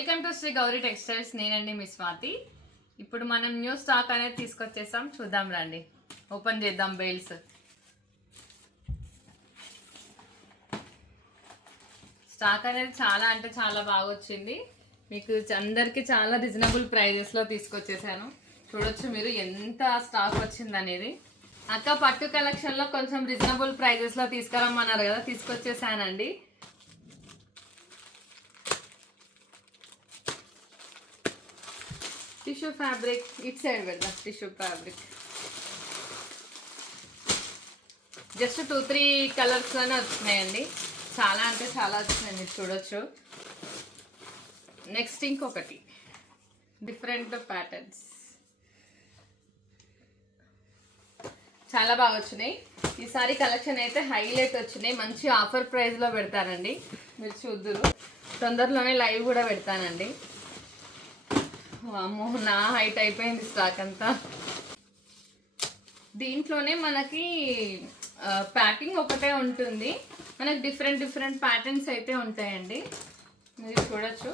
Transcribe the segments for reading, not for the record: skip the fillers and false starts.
Welcome to Shri Gauri textiles. నేనండి మీ స్వాతి. ఇప్పుడు మనం న్యూ స్టాక్ అనేది తీసుకొచ్చేసాం. చూద్దాం రండి, ఓపెన్ చేద్దాం బెయిల్స్. స్టాక్ అనేది చాలా అంటే చాలా బాగా వచ్చింది. మీకు అందరికీ చాలా రీజనబుల్ ప్రైజెస్లో తీసుకొచ్చేసాను. చూడొచ్చు మీరు ఎంత స్టాక్ వచ్చింది అనేది. అక్క పట్టు కలెక్షన్లో కొంచెం రీజనబుల్ ప్రైజెస్లో తీసుకురమ్మన్నారు కదా, తీసుకొచ్చేసానండి. టిష్యూ ఫ్యాబ్రిక్ ఇట్ సైడ్ పెడదాం. టిష్యూ ఫ్యాబ్రిక్ జస్ట్ 2-3 కలర్స్లోనే వచ్చినాయండి. చాలా అంటే చాలా వచ్చినాయి, మీరు చూడొచ్చు. నెక్స్ట్ ఇంకొకటి డిఫరెంట్ ప్యాటర్న్స్ చాలా బాగా వచ్చినాయి. ఈసారి కలెక్షన్ అయితే హైలైట్ వచ్చినాయి. మంచి ఆఫర్ ప్రైస్లో పెడతానండి, మీరు చూద్దురు. తొందరలోనే లైవ్ కూడా పెడతానండి. అమ్మో, నా హైట్ అయిపోయింది స్టాక్ అంతా. దీంట్లోనే మనకి ప్యాకింగ్ ఒకటే ఉంటుంది, మనకి డిఫరెంట్ ప్యాటర్న్స్ అయితే ఉంటాయండి, మీరు చూడొచ్చు.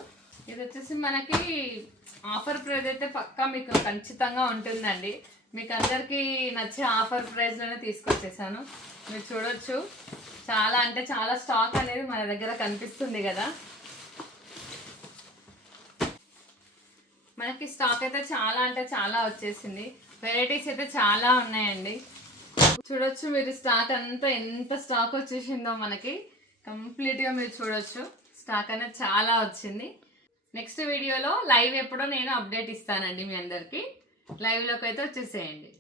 ఇది వచ్చేసి మనకి ఆఫర్ ప్రైస్ అయితే పక్కా మీకు ఖచ్చితంగా ఉంటుందండి. మీకు అందరికీ నచ్చే ఆఫర్ ప్రైస్లోనే తీసుకొచ్చేసాను, మీరు చూడొచ్చు. చాలా అంటే చాలా స్టాక్ అనేది మన దగ్గర కనిపిస్తుంది కదా. మనకి స్టాక్ అయితే చాలా అంటే చాలా వచ్చేసింది. వెరైటీస్ అయితే చాలా ఉన్నాయండి, చూడొచ్చు మీరు. స్టాక్ అంతా ఎంత స్టాక్ వచ్చేసిందో మనకి కంప్లీట్గా మీరు చూడొచ్చు. స్టాక్ అనేది చాలా వచ్చింది. నెక్స్ట్ వీడియోలో లైవ్ ఎప్పుడో నేను అప్డేట్ ఇస్తానండి మీ అందరికీ. లైవ్లోకి అయితే వచ్చేసేయండి.